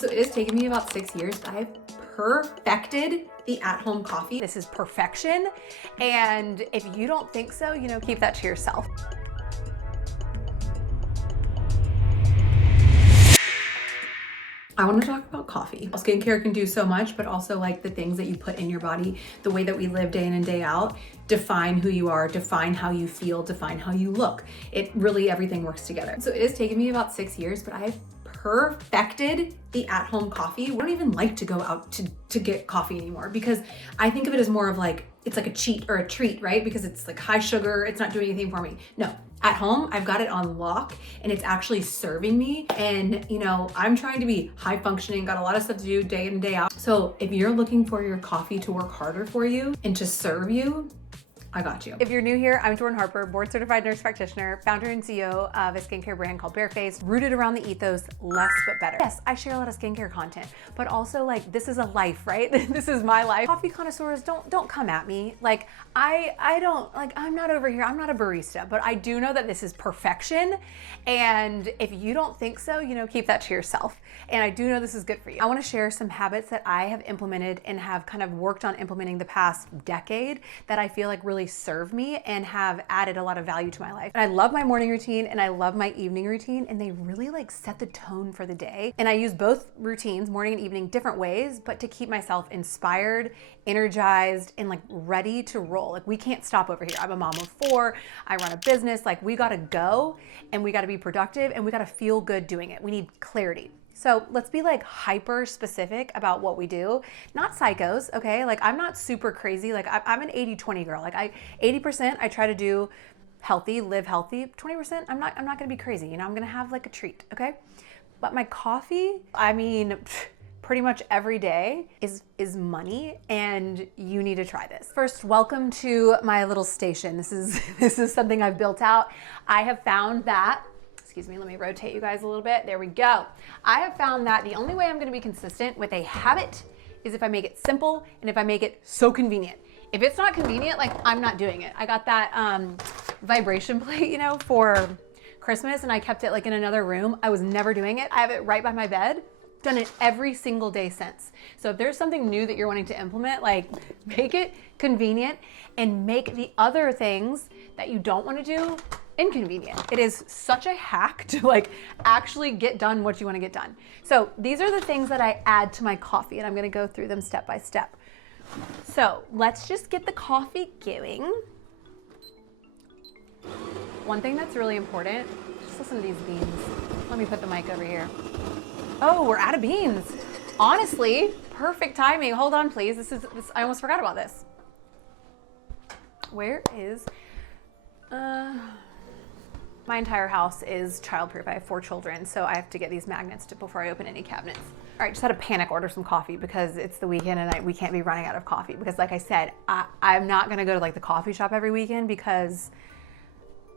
So it has taken me about 6 years, but I've perfected the at-home coffee. This is perfection. And if you don't think so, keep that to yourself. I want to talk about coffee. Skincare can do so much, but also like the things that you put in your body, the way that we live day in and day out, define who you are, define how you feel, define how you look. It really, everything works together. So it has taken me about 6 years, but I've perfected the at-home coffee. I don't even like to go out to get coffee anymore because I think of it as more of like, it's like a cheat or a treat, right? Because it's like high sugar, it's not doing anything for me. No, at home, I've got it on lock and it's actually serving me. And I'm trying to be high functioning, got a lot of stuff to do day in and day out. So if you're looking for your coffee to work harder for you and to serve you, I got you. If you're new here, I'm Jordan Harper, board certified nurse practitioner, founder and CEO of a skincare brand called Barefaced, rooted around the ethos, less but better. Yes, I share a lot of skincare content, but also like this is a life, right? This is my life. Coffee connoisseurs, don't come at me. Like I don't, like I'm not over here, I'm not a barista, but I do know that this is perfection. And if you don't think so, keep that to yourself. And I do know this is good for you. I wanna share some habits that I have implemented and have kind of worked on implementing the past decade that I feel like really serve me and have added a lot of value to my life. And I love my morning routine and I love my evening routine, and they really like set the tone for the day. And I use both routines, morning and evening, different ways, but to keep myself inspired, energized, and like ready to roll. Like we can't stop over here. I'm a mom of 4, I run a business, like we gotta go and we gotta be productive and we gotta feel good doing it. We need clarity. So let's be like hyper specific about what we do, not psychos, okay? Like I'm not super crazy. Like I'm an 80-20 girl. Like 80% I try to do healthy, live healthy. 20% I'm not gonna be crazy. I'm gonna have like a treat, okay? But my coffee, I mean, pretty much every day is money, and you need to try this. First, welcome to my little station. This is something I've built out. I have found that, excuse me, let me rotate you guys a little bit. There we go. I have found that the only way I'm gonna be consistent with a habit is if I make it simple and if I make it so convenient. If it's not convenient, like I'm not doing it. I got that vibration plate, for Christmas, and I kept it like in another room. I was never doing it. I have it right by my bed. Done it every single day since. So if there's something new that you're wanting to implement, like make it convenient and make the other things that you don't want to do inconvenient. It is such a hack to like actually get done what you want to get done. So these are the things that I add to my coffee, and I'm going to go through them step by step. So let's just get the coffee going. One thing that's really important, just listen to these beans. Let me put the mic over here. Oh, we're out of beans. Honestly, perfect timing. Hold on, please. This I almost forgot about this. Where is, my entire house is childproof. I have 4 children, so I have to get these magnets before I open any cabinets. All right, just had to panic order some coffee because it's the weekend and we can't be running out of coffee, because like I said, I'm not gonna go to like the coffee shop every weekend because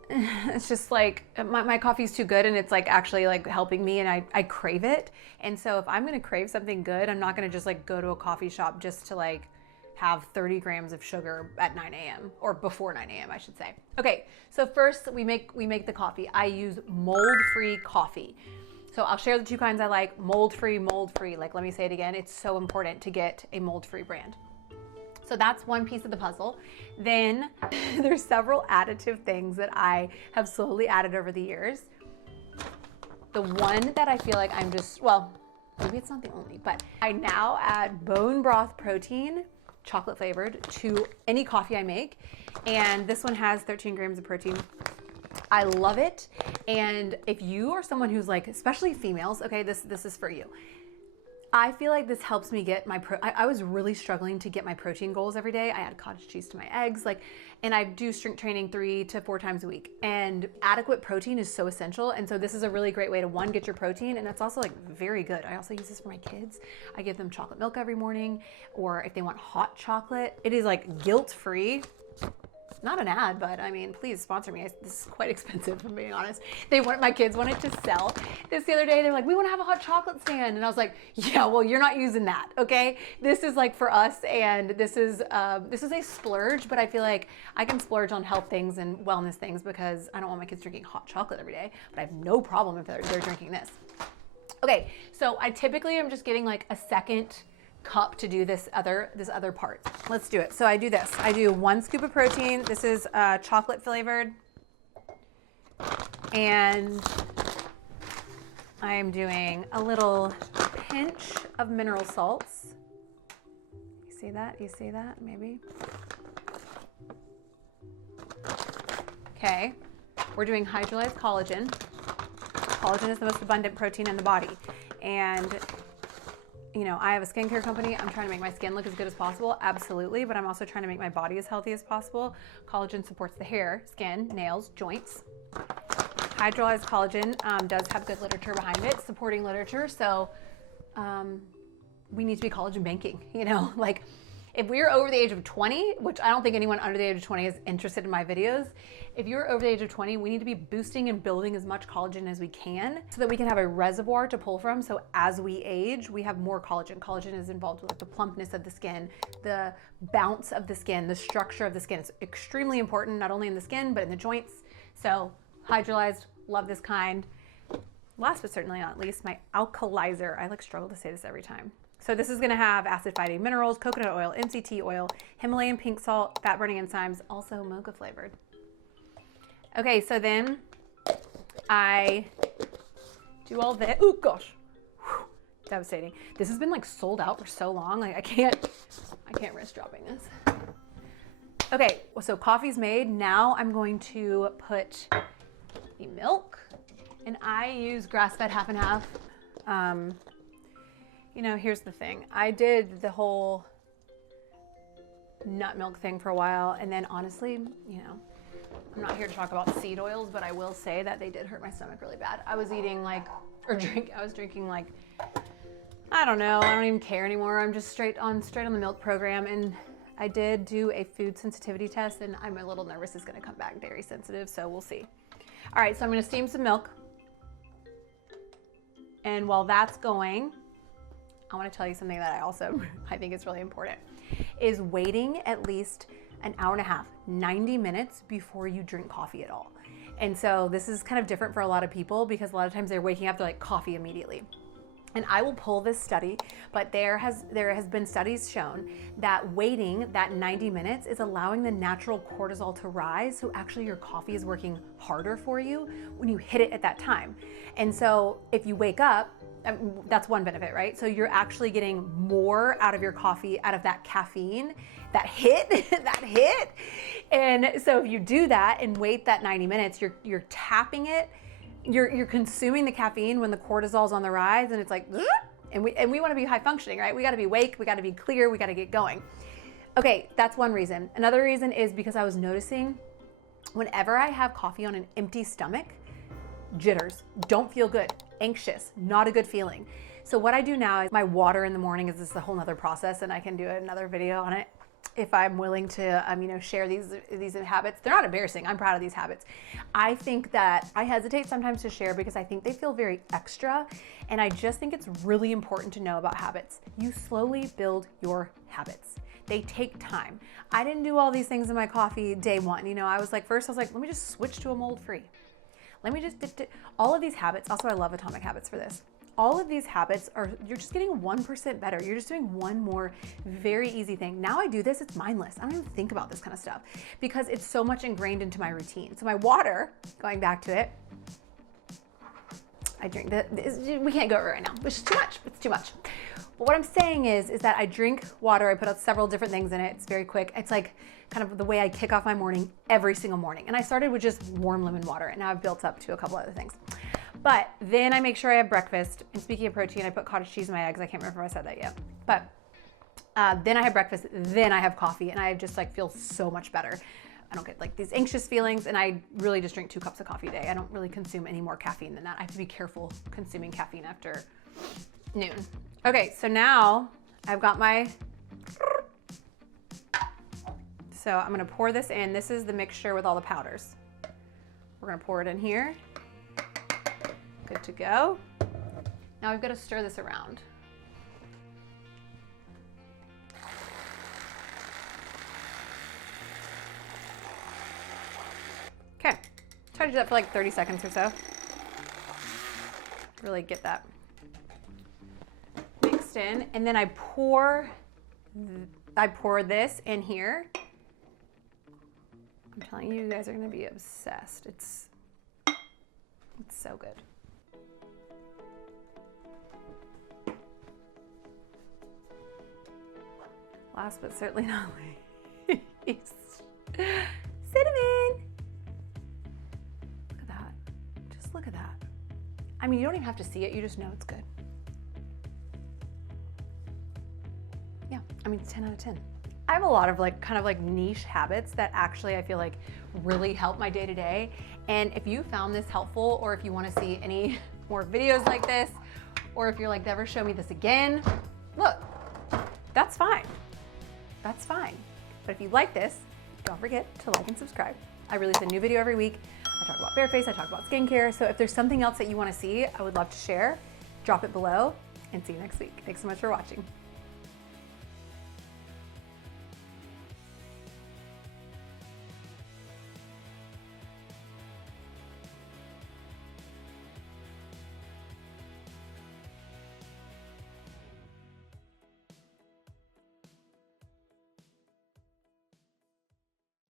it's just like my coffee's too good and it's like actually like helping me, and I crave it. And so if I'm gonna crave something good, I'm not gonna just like go to a coffee shop just to like have 30 grams of sugar at 9 a.m. or before 9 a.m. I should say. Okay, so first we make the coffee. I use mold-free coffee. So I'll share the 2 kinds I like: mold-free, mold-free. Like, let me say it again. It's so important to get a mold-free brand. So that's one piece of the puzzle. Then there's several additive things that I have slowly added over the years. The one that I feel like I'm just, well, maybe it's not the only, but I now add bone broth protein, chocolate flavored, to any coffee I make. And this one has 13 grams of protein. I love it. And if you are someone who's like, especially females, okay, this is for you. I feel like this helps me get my I was really struggling to get my protein goals every day. I add cottage cheese to my eggs, and I do strength training 3 to 4 times a week. And adequate protein is so essential. And so this is a really great way to, one, get your protein, and it's also like very good. I also use this for my kids. I give them chocolate milk every morning, or if they want hot chocolate, it is like guilt-free. Not an ad, but I mean, please sponsor me. This is quite expensive, if I'm being honest. My kids wanted to sell this the other day. They're like, we want to have a hot chocolate stand. And I was like, yeah, well, you're not using that, okay? This is like for us, and this is a splurge, but I feel like I can splurge on health things and wellness things because I don't want my kids drinking hot chocolate every day, but I have no problem if they're drinking this. Okay, so I typically am just getting like a second cup to do this other part. Let's do it. So I do this. I do 1 scoop of protein. This is chocolate flavored. And I am doing a little pinch of mineral salts. You see that? You see that? Maybe. Okay. We're doing hydrolyzed collagen. Collagen is the most abundant protein in the body. And, you know, I have a skincare company. I'm trying to make my skin look as good as possible. Absolutely. But I'm also trying to make my body as healthy as possible. Collagen supports the hair, skin, nails, joints. Hydrolyzed collagen does have good literature behind it, supporting literature. So we need to be collagen banking, you know, like if we're over the age of 20, which I don't think anyone under the age of 20 is interested in my videos. If you're over the age of 20, we need to be boosting and building as much collagen as we can so that we can have a reservoir to pull from. So as we age, we have more collagen. Collagen is involved with like the plumpness of the skin, the bounce of the skin, the structure of the skin. It's extremely important, not only in the skin, but in the joints. So hydrolyzed, love this kind. Last but certainly not least, my alkalizer. I like struggle to say this every time. So this is gonna have acid fighting minerals, coconut oil, MCT oil, Himalayan pink salt, fat burning enzymes, also mocha flavored. Okay, so then I do all this. Oh gosh, whew, devastating. This has been like sold out for so long. Like I can't risk dropping this. Okay, so coffee's made. Now I'm going to put the milk, and I use grass-fed half and half. You know, here's the thing. I did the whole nut milk thing for a while, and then honestly, you know, I'm not here to talk about seed oils, but I will say that they did hurt my stomach really bad. I was eating like, I was drinking like, I don't know, I don't even care anymore. I'm just straight on the milk program, and I did do a food sensitivity test, and I'm a little nervous it's gonna come back dairy sensitive, so we'll see. All right, so I'm gonna steam some milk. And while that's going, I wanna tell you something that I think is really important, is waiting at least an hour and a half, 90 minutes before you drink coffee at all. And so this is kind of different for a lot of people because a lot of times they're waking up, they're like coffee immediately. And I will pull this study, but there has been studies shown that waiting that 90 minutes is allowing the natural cortisol to rise. So actually your coffee is working harder for you when you hit it at that time. And so if you wake up, that's one benefit, right? So you're actually getting more out of your coffee, out of that caffeine, that hit, that hit. And so if you do that and wait that 90 minutes, you're tapping it. You're consuming the caffeine when the cortisol's on the rise, and it's like, and we want to be high functioning, right? We got to be awake, we got to be clear, we got to get going. Okay, that's one reason. Another reason is because I was noticing whenever I have coffee on an empty stomach, jitters, don't feel good, anxious, not a good feeling. So what I do now is my water in the morning is just a whole nother process, and I can do another video on it if I'm willing to, share these habits. They're not embarrassing. I'm proud of these habits. I think that I hesitate sometimes to share because I think they feel very extra. And I just think it's really important to know about habits. You slowly build your habits. They take time. I didn't do all these things in my coffee day one. You know, I was like, let me just switch to a mold free. Let me just, all of these habits. Also, I love Atomic Habits for this. All of these habits you're just getting 1% better. You're just doing one more very easy thing. Now I do this, it's mindless. I don't even think about this kind of stuff because it's so much ingrained into my routine. So my water, going back to it, I drink we can't go over it right now. It's too much, it's too much. But what I'm saying is that I drink water, I put out several different things in it. It's very quick. It's like kind of the way I kick off my morning every single morning. And I started with just warm lemon water, and now I've built up to a couple other things. But then I make sure I have breakfast. And speaking of protein, I put cottage cheese in my eggs. I can't remember if I said that yet. But then I have breakfast, then I have coffee, and I just like feel so much better. I don't get like these anxious feelings, and I really just drink 2 cups of coffee a day. I don't really consume any more caffeine than that. I have to be careful consuming caffeine after noon. Okay, so now I've got my, so I'm gonna pour this in. This is the mixture with all the powders. We're gonna pour it in here. Good to go. Now we've got to stir this around. Try to do that for like 30 seconds or so. Really get that first in, and then I pour this in here. I'm telling you, you guys are gonna be obsessed. It's so good. Last but certainly not least, cinnamon. Look at that. Just look at that. I mean, you don't even have to see it. You just know it's good. Yeah, I mean, 10 out of 10. I have a lot of kind of niche habits that actually I feel like really help my day to day. And if you found this helpful, or if you want to see any more videos like this, or if you're like, never show me this again, look, that's fine. That's fine. But if you like this, don't forget to like and subscribe. I release a new video every week. I talk about bareface, I talk about skincare. So if there's something else that you want to see, I would love to share. Drop it below and see you next week. Thanks so much for watching.